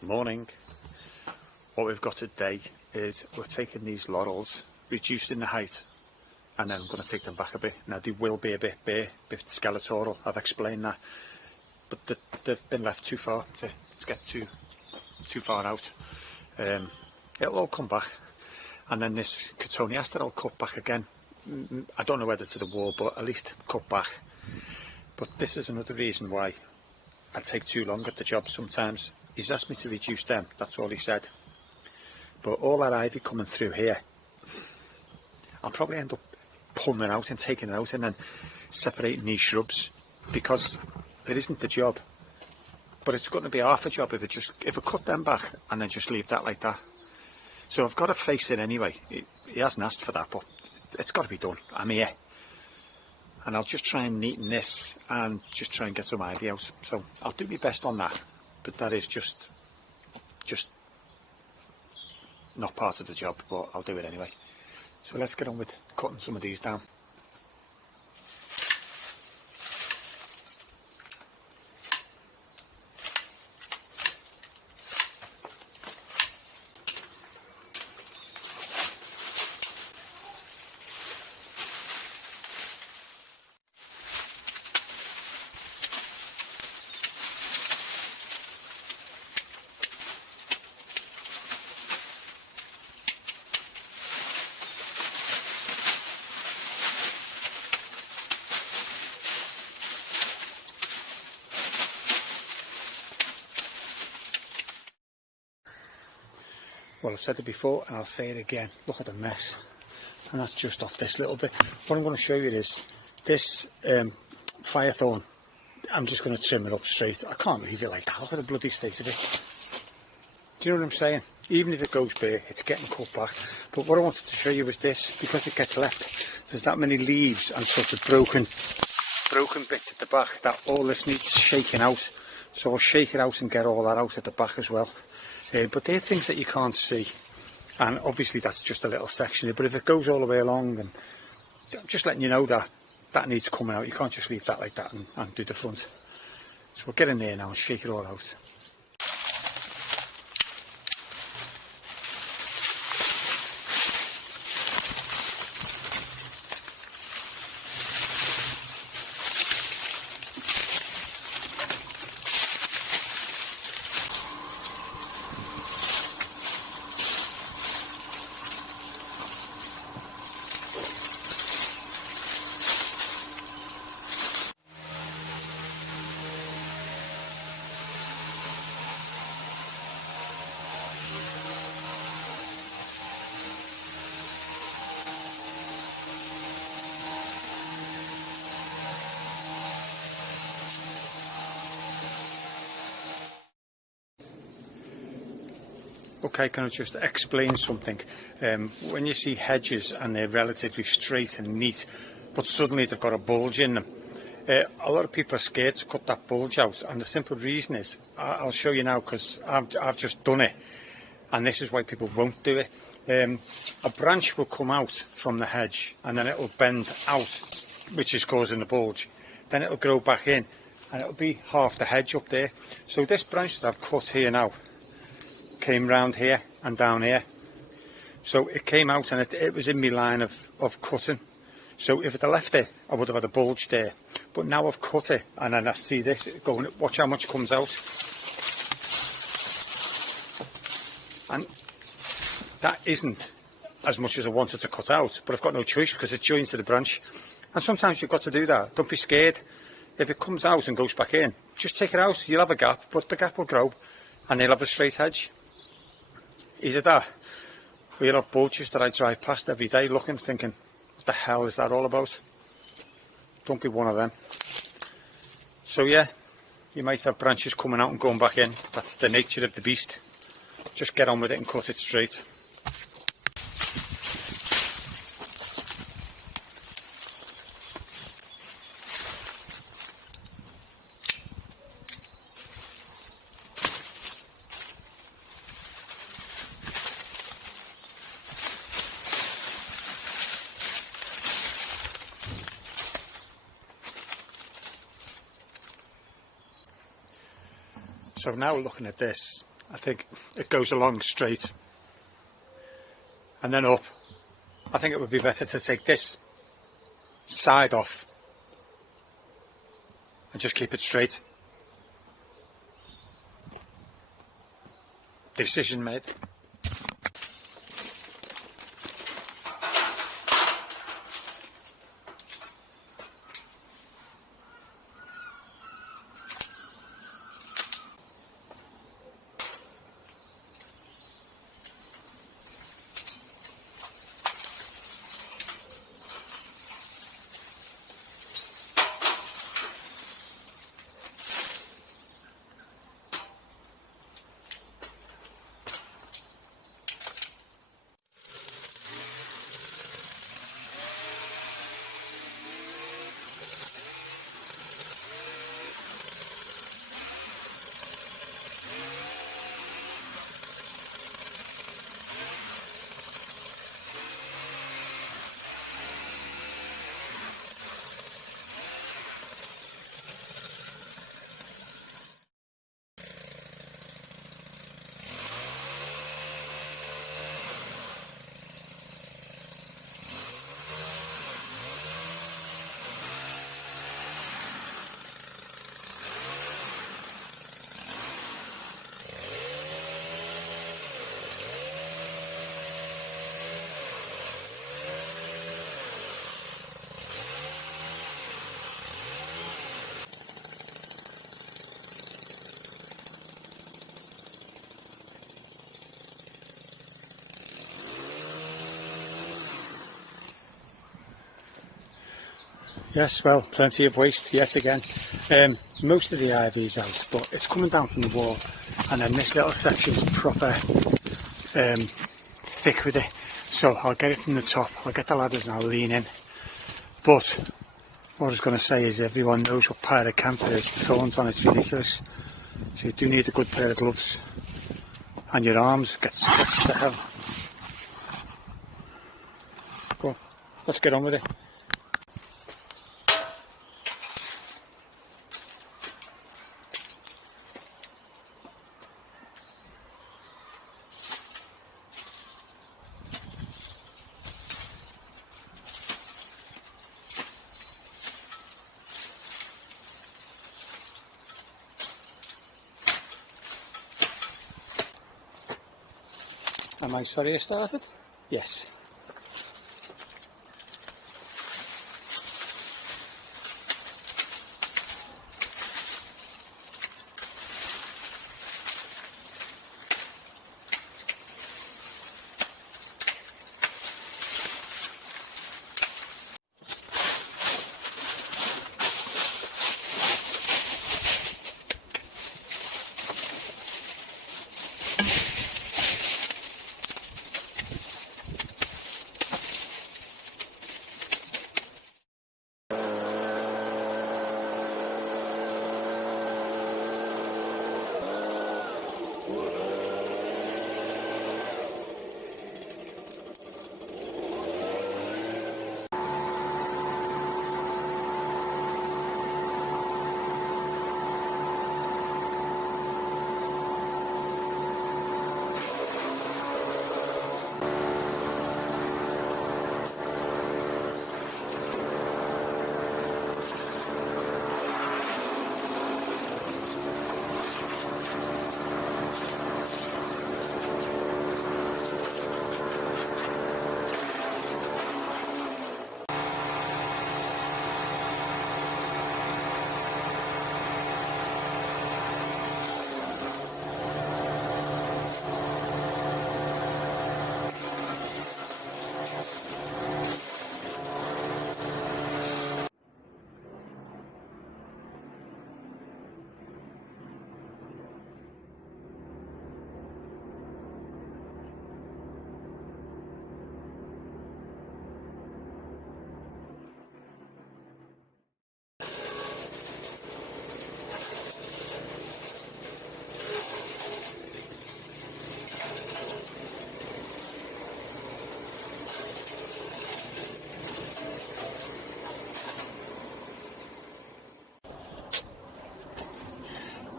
Morning. What we've got today is we're taking these laurels, reducing the height, and then I'm going to take them back a bit. Now they will be a bit bare, a bit skeletal, I've explained that, but they've been left too far to get too far out. It'll all come back, and then this cotoneaster I'll cut back again. I don't know whether to the wall, but at least cut back. But this is another reason why I take too long at the job sometimes. He's asked me to reduce them, that's all he said. But all that ivy coming through here, I'll probably end up pulling it out and taking it out and then separating these shrubs, because it isn't the job. But it's going to be half a job if I cut them back and then just leave that like that. So I've got to face it anyway. He hasn't asked for that, but it's got to be done. I'm here. And I'll just try and neaten this and just try and get some ivy out. So I'll do my best on that. But that is just not part of the job, but I'll do it anyway. So let's get on with cutting some of these down. Well, I've said it before and I'll say it again. Look at the mess. And that's just off this little bit. What I'm going to show you is this firethorn. I'm just going to trim it up straight. I can't leave it like that. Look at the bloody state of it. Do you know what I'm saying? Even if it goes bare, it's getting cut back. But what I wanted to show you was this, because it gets left. There's that many leaves and sort of broken bits at the back that all this needs shaking out. So I'll shake it out and get all that out at the back as well. But they're things that you can't see, and obviously that's just a little section. But if it goes all the way along, and I'm just letting you know that that needs coming out. You can't just leave that like that and do the front. So we'll get in there now and shake it all out. Okay, can I just explain something? When you see hedges and they're relatively straight and neat, but suddenly they've got a bulge in them, a lot of people are scared to cut that bulge out, and the simple reason is, I'll show you now, because I've just done it, and this is why people won't do it. A branch will come out from the hedge, and then it'll bend out, which is causing the bulge. Then it'll grow back in, and it'll be half the hedge up there. So this branch that I've cut here now came round here and down here, so it came out, and it was in my line of cutting. So if I'd have left it, I would have had a bulge there, but now I've cut it, and then I see this going. Watch how much comes out, and that isn't as much as I wanted to cut out, but I've got no choice because it's joined to the branch. And sometimes you've got to do that. Don't be scared. If it comes out and goes back in, just take it out. You'll have a gap, but the gap will grow and they'll have a straight hedge. Either that, or you'll have bulges that I drive past every day looking, thinking, what the hell is that all about? Don't be one of them. So yeah, you might have branches coming out and going back in. That's the nature of the beast. Just get on with it and cut it straight. So now looking at this, I think it goes along straight and then up. I think it would be better to take this side off and just keep it straight. Decision made. Yes, well, plenty of waste yet again. Most of the ivy's out, but it's coming down from the wall, and then this little section's proper thick with it. So I'll get it from the top. I'll get the ladders and I'll lean in. But what I was going to say is, everyone knows what pyracantha is. The thorns on it's ridiculous. So you do need a good pair of gloves, and your arms get scratched to hell. Go on, let's get on with it. Am I sorry I started? Yes.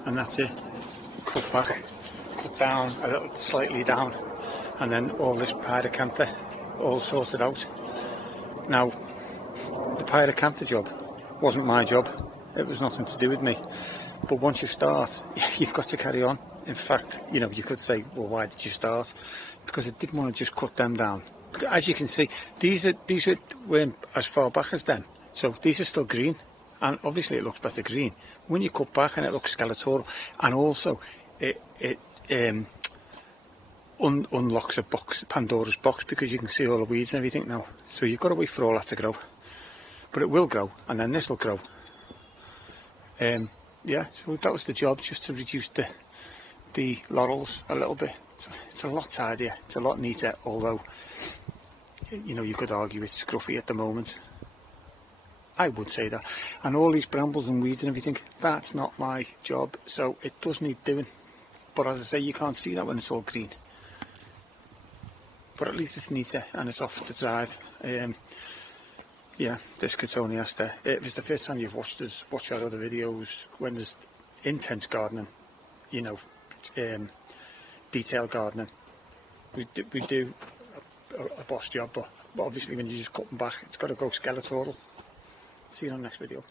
And that's it. Cut back. cut down, a little slightly down, and then all this pyracantha all sorted out. Now, the pyracantha job wasn't my job. It was nothing to do with me. But once you start, you've got to carry on. In fact, you know, you could say, well, why did you start? Because I didn't want to just cut them down. As you can see, these weren't as far back as them. So these are still green. And obviously it looks better green. When you cut back and it looks skeletal, and also it unlocks a box, Pandora's box, because you can see all the weeds and everything now. So you've got to wait for all that to grow. But it will grow, and then this will grow. Yeah, so that was the job, just to reduce the laurels a little bit. So it's a lot tidier, it's a lot neater, although, you know, you could argue it's scruffy at the moment. I would say that. And all these brambles and weeds and everything, that's not my job, so it does need doing. But as I say, you can't see that when it's all green. But at least it's neater and it's off the drive. Yeah, this Cotoneaster. If it's the first time you've watched our other videos, when there's intense gardening, you know, detailed gardening, we do a boss job, but obviously when you just cut them back, it's got to go skeletal. See you on the next video.